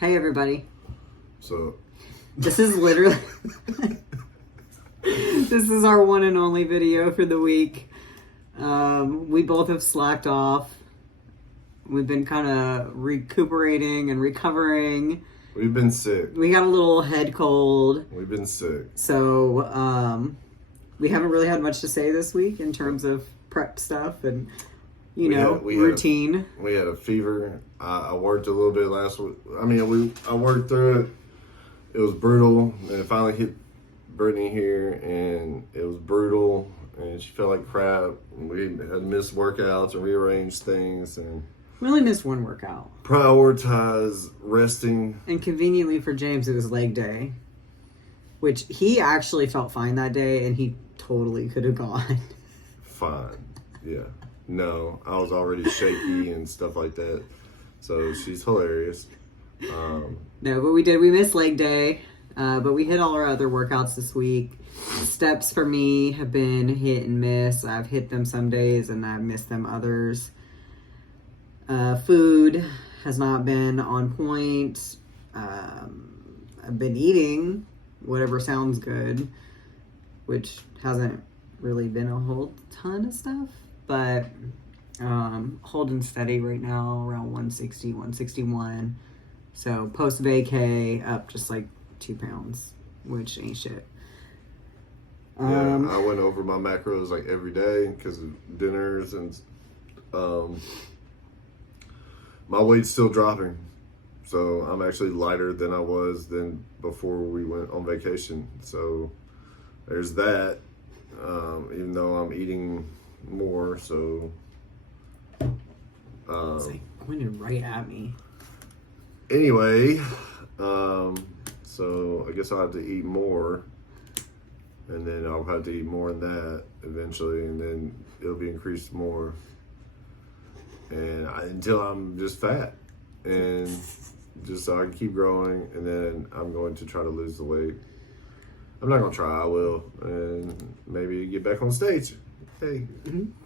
Hey everybody. So This is literally this is our one and only video for the week. We both have slacked off. We've been kind of recuperating and recovering. we've been sick. We got a little head cold. We've been sick. So we haven't really had much to say this week in terms of prep stuff and routine. We had a fever. I worked a little bit last week. I worked through it. It was brutal, and it finally hit Brittany here, and it was brutal, and she felt like crap. We had missed workouts and rearranged things, and We only missed one workout. prioritize resting. And conveniently for James, it was leg day, which he actually felt fine that day, and he totally could have gone. Fine. Yeah. No, I was already shaky and stuff like that. So she's hilarious. No, but we did. We missed leg day, but we hit all our other workouts this week. Steps for me have been hit and miss. I've hit them some days, and I've missed them others. Food has not been on point. I've been eating whatever sounds good, which hasn't really been a whole ton of stuff, but holding steady right now around 160, 161. So post vacay up just like 2 pounds, which ain't shit. Yeah, I went over my macros like every day because of dinners, and my weight's still dropping. So I'm actually lighter than I was than before we went on vacation. So there's that. Even though I'm eating more, so It's like pointed right at me. anyway, so I guess I'll have to eat more, and then I'll have to eat more than that eventually, and then it'll be increased more, and until I'm just fat, and just so I can keep growing, and then I'm going to try to lose the weight. I'm not gonna try. I will, and maybe get back on stage. Hey,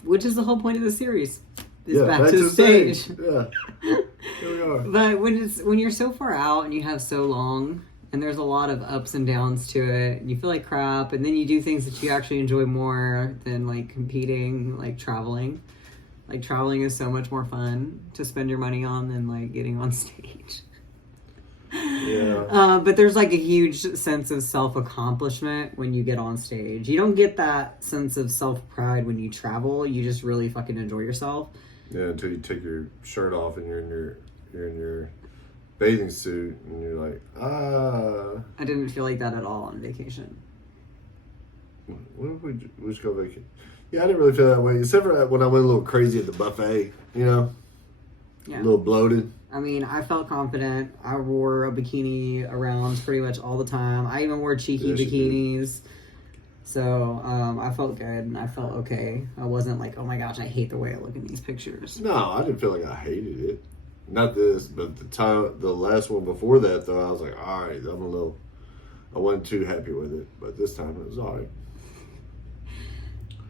Which is the whole point of the series. Is yeah, back to the stage. Yeah, here we are. But when you're so far out and you have so long, and there's a lot of ups and downs to it, and you feel like crap, and then you do things that you actually enjoy more than like competing, like traveling. Like traveling is so much more fun to spend your money on than like getting on stage. Yeah. But there's like a huge sense of self-accomplishment when you get on stage. You don't get that sense of self-pride when you travel. You just really fucking enjoy yourself. Yeah, until you take your shirt off and you're in your bathing suit and you're like, I didn't feel like that at all on vacation. what if we just go vacation? Yeah, I didn't really feel that way, except for when I went a little crazy at the buffet, Yeah. a little bloated. I mean, I felt confident. I wore a bikini around pretty much all the time. I even wore cheeky Yes, you did. bikinis. So I felt good and I felt okay. I wasn't like, oh my gosh, I hate the way I look in these pictures. No, I didn't feel like I hated it. Not this, but the last one before that, though, I was like, all right, I wasn't too happy with it, but this time it was all right.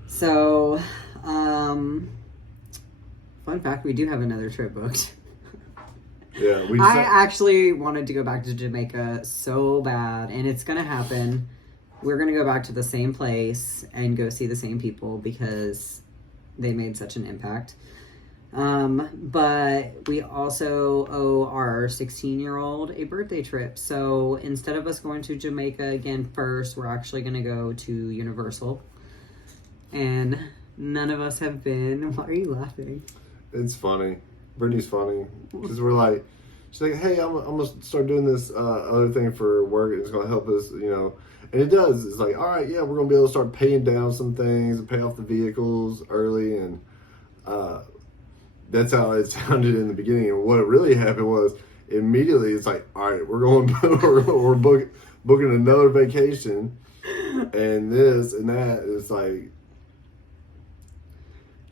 So, fun fact, we do have another trip booked. Yeah, I actually wanted to go back to Jamaica so bad, and it's going to happen. We're going to go back to the same place and go see the same people because they made such an impact. But we also owe our 16-year-old a birthday trip. So instead of us going to Jamaica again first, we're actually going to go to Universal. And none of us have been. Why are you laughing? It's funny. Brittany's funny because she's like, hey, I'm gonna start doing this other thing for work. It's gonna help us, and it does. It's like, all right, yeah, we're gonna be able to start paying down some things and pay off the vehicles early, and that's how it sounded in the beginning. And what really happened was immediately it's like, all right, we're going, we're booking another vacation, and this and that. It's like.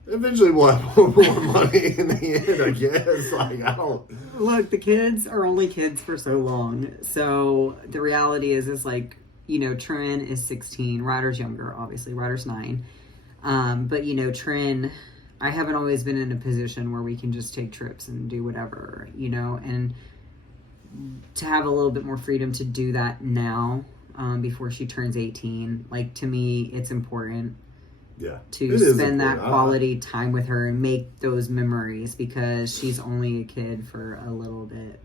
Eventually we'll have more money in the end, I guess. I don't... Look, the kids are only kids for so long. So the reality is like, Trin is 16. Ryder's younger, obviously. Ryder's 9. But, Trin, I haven't always been in a position where we can just take trips and do whatever, and to have a little bit more freedom to do that now, before she turns 18. Like, to me, it's important Yeah. to It is spend that important. quality time with her and make those memories, because she's only a kid for a little bit.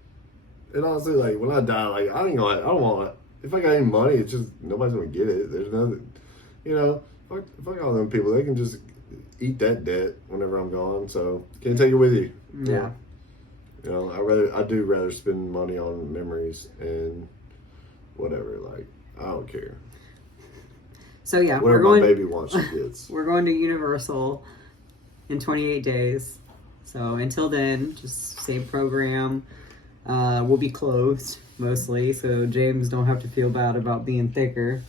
And honestly, like, when I die, like, I don't want, if I got any money, it's just, nobody's gonna get it. There's nothing, fuck all them people. They can just eat that debt whenever I'm gone, so can't take it with you. Yeah. I do rather spend money on memories and whatever, like, I don't care. So yeah, Whatever my baby wants, she gets. we're going to Universal in 28 days. So until then, just same program. We'll be closed mostly, so James don't have to feel bad about being thicker.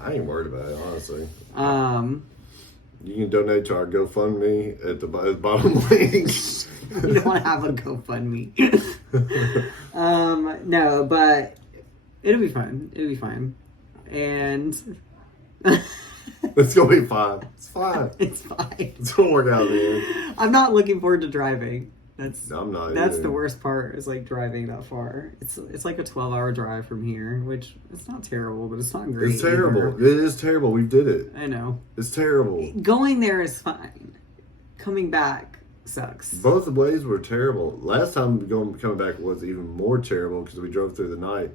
I ain't worried about it, honestly. Um, You can donate to our GoFundMe at the bottom link. you don't want to have a GoFundMe. No, but it'll be fun. It'll be fine. And It's gonna be fine. It's fine. it's fine. It's gonna work out, man. I'm not looking forward to driving. I'm not. That's either. the worst part, is like driving that far. It's like a 12-hour drive from here, which it's not terrible, but it's not great. It's terrible. either. It is terrible. We did it. I know. It's terrible. Going there is fine. Coming back sucks. Both ways were terrible. Last time coming back was even more terrible because we drove through the night.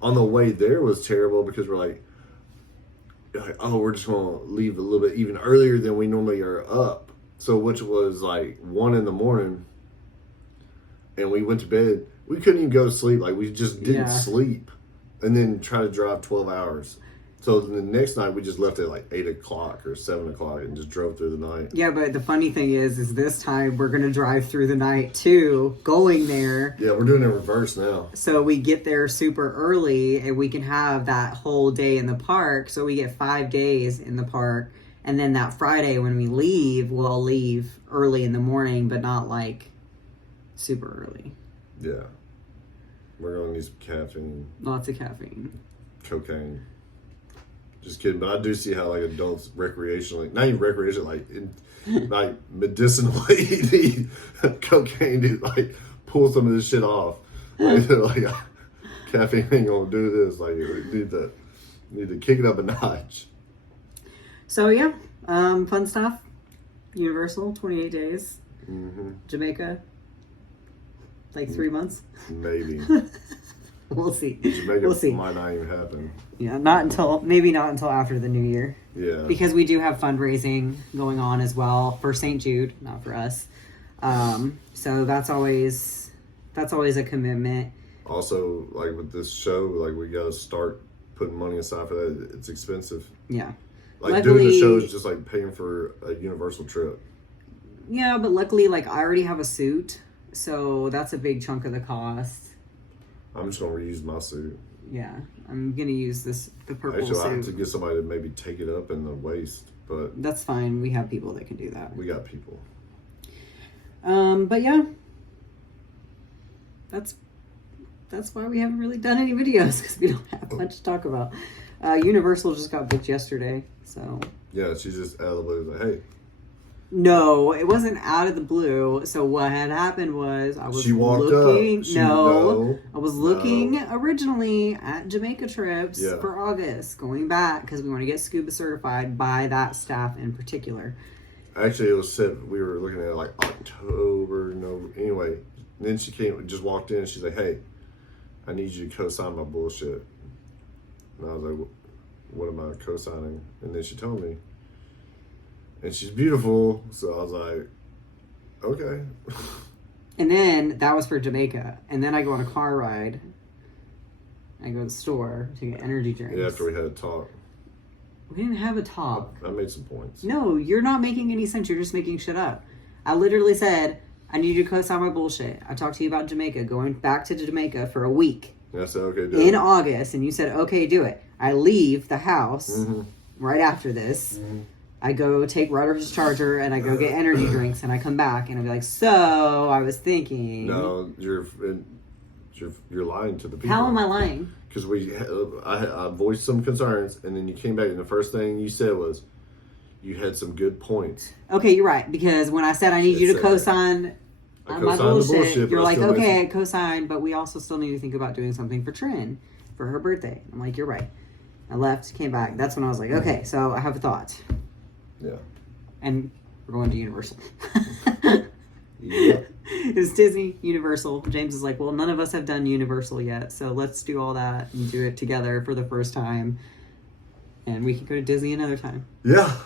On the way there was terrible because we're like, oh, we're just gonna leave a little bit even earlier than we normally are up. So which was like 1 a.m, and we went to bed. We couldn't even go to sleep. Like, we just didn't sleep, and then try to drive 12 hours. So the next night we just left at like 8 o'clock or 7 o'clock and just drove through the night. Yeah, but the funny thing is this time we're gonna drive through the night too, going there. Yeah, we're doing it reverse now. So we get there super early, and we can have that whole day in the park. So we get 5 days in the park. And then that Friday when we leave, we'll leave early in the morning, but not like super early. Yeah. We're going to need some caffeine, Lots of caffeine. cocaine. Just kidding. But I do see how, like, adults recreationally, not even recreationally, like medicinally need cocaine to, like, pull some of this shit off. Like, caffeine ain't going to do this. Like, we need to kick it up a notch. So yeah, fun stuff. Universal, 28 days. Mm-hmm. Jamaica, like 3 months. Maybe. We'll see. Jamaica We'll see. might not even happen. Yeah, maybe not until after the new year. Yeah. Because we do have fundraising going on as well for St. Jude, not for us. So that's always a commitment. Also, like, with this show, like, we got to start putting money aside for that. It's expensive. Yeah. Like, Luckily, doing the show is just like paying for a Universal trip. Yeah, but luckily, like, I already have a suit, so that's a big chunk of the cost. I'm just gonna reuse my suit. Yeah, I'm gonna use the purple Actually, I have to suit. get somebody to maybe take it up in the waist, but That's fine. We have people that can do that. we got people. But yeah, that's why we haven't really done any videos, because we don't have much to talk about. Universal just got booked yesterday, so. Yeah, she just out of the blue was like, hey. No, it wasn't out of the blue. So what had happened was I was She walked looking. up. I was looking originally at Jamaica trips Yeah. for August, going back because we want to get scuba certified by that staff in particular. Actually, it was set. We were looking at like October, no. Anyway, then she just walked in. And she's like, "Hey, I need you to co-sign my bullshit." And I was like, "What am I co-signing?" And then she told me, and she's beautiful. So I was like, "Okay." And then that was for Jamaica. And then I go on a car ride. I go to the store to get energy drinks. Yeah, after we had a talk, We didn't have a talk. I made some points. No, you're not making any sense. You're just making shit up. I literally said, I need you to co-sign my bullshit. I talked to you about Jamaica, going back to Jamaica for a week And I said, "Okay, do in it." August, and you said, okay, do it. I leave the house right after this. I go take Rutgers Charger, and I go get energy drinks, and I come back, and I'll be like, so, I was thinking. No, you're lying to the people. How am I lying? Because I voiced some concerns, and then you came back, and the first thing you said was, you had some good points. Okay, you're right, because when I said I need you to co-sign I my co-signed the bullshit. bullshit, but You're I like, still miss okay, it. co-sign, but we also still need to think about doing something for Trin for her birthday. I'm like, you're right. I left, came back. That's when I was like, okay, so I have a thought. Yeah. And we're going to Universal. Yep. It's Disney, Universal. James is like, well, none of us have done Universal yet, so let's do all that and do it together for the first time. And we can go to Disney another time. Yeah.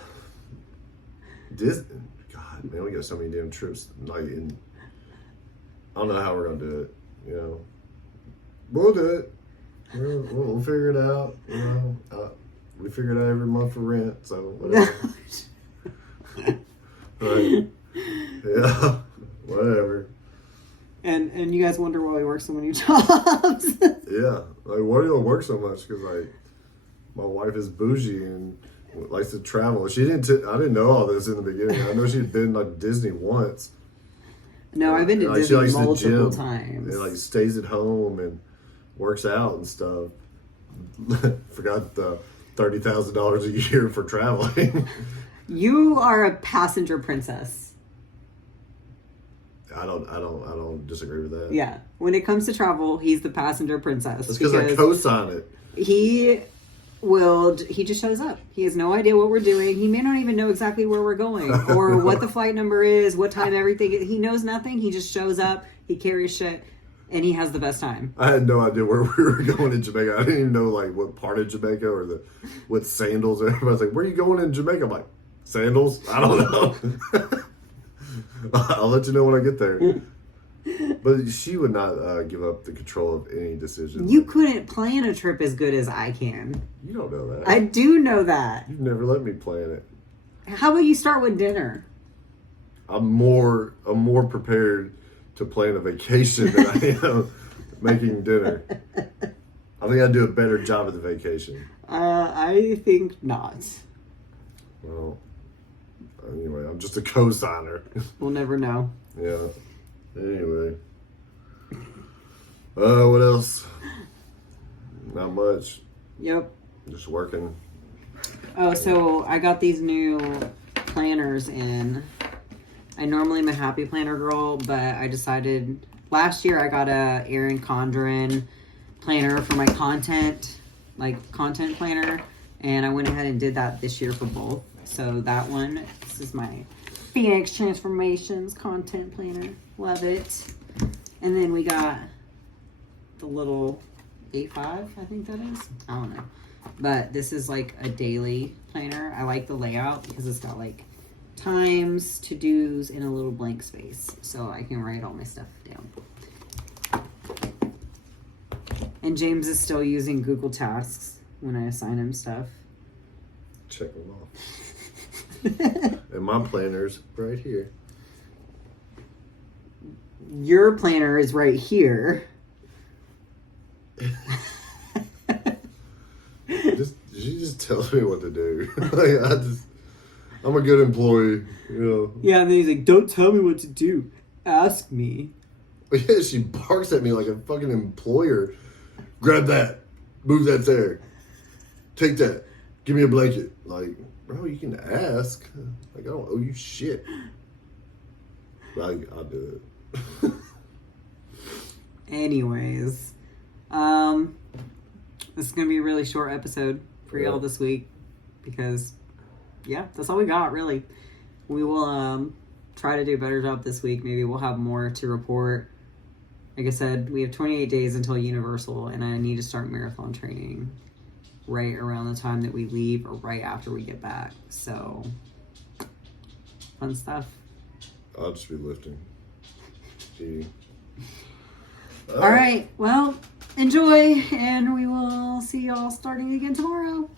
Disney. God, man, we got so many damn trips. Like, I don't know how we're gonna do it. You know, we'll do it. We'll figure it out. You know, we figure it out every month for rent. So whatever. Right. Yeah. Whatever. And you guys wonder why we work so many jobs. Yeah. Like, why do you work so much? Because like, my wife is bougie and likes to travel. She didn't. I didn't know all this in the beginning. I know she'd been like Disney once. No, I've been to Like, she Disney likes the multiple gym times. and like stays at home and works out and stuff. Forgot the $30,000 a year for traveling. You are a passenger princess. I don't disagree with that. Yeah. When it comes to travel, he's the passenger princess. That's because I co-sign it. He just shows up. He has no idea what we're doing. He may not even know exactly where we're going or what the flight number is, what time everything is. He knows nothing. He just shows up. He carries shit and he has the best time. I had no idea where we were going in Jamaica. I didn't even know like what part of Jamaica or what sandals. Everybody's like, "Where are you going in Jamaica?" I'm like, "Sandals? I don't know." I'll let you know when I get there. But she would not give up the control of any decision. You couldn't plan a trip as good as I can. You don't know that. I do know that. You've never let me plan it. How about you start with dinner? I'm more prepared to plan a vacation than I am making dinner. I think I'd do a better job at the vacation. I think not. Well, anyway, I'm just a co-signer. We'll never know. Yeah. Anyway. What else? Not much. Yep. Just working. Oh, so I got these new planners in. I normally am a happy planner girl, but I decided last year I got a Erin Condren planner for my content planner, and I went ahead and did that this year for both. So that one, this is my Phoenix Transformations content planner. Love it. And then we got the little A5, I think that is. I don't know. But this is like a daily planner. I like the layout because it's got like times, to-dos, and a little blank space. So I can write all my stuff down. And James is still using Google Tasks when I assign him stuff. Check them off. And my planner's right here. Your planner is right here. She just tells me what to do. Like, I'm a good employee, you know. Yeah, and then he's like, don't tell me what to do. Ask me. But yeah, she barks at me like a fucking employer. Grab that. Move that there. Take that. Give me a blanket. Like, bro, you can ask. Like, I don't owe you shit. But I'll do it. Anyways, this is gonna be a really short episode for y'all this week because, yeah, that's all we got really. We will try to do a better job this week. Maybe we'll have more to report. Like I said, we have 28 days until Universal, and I need to start marathon training right around the time that we leave or right after we get back. So, fun stuff. I'll just be lifting. Eating. All right. Well, enjoy, and we will see y'all starting again tomorrow.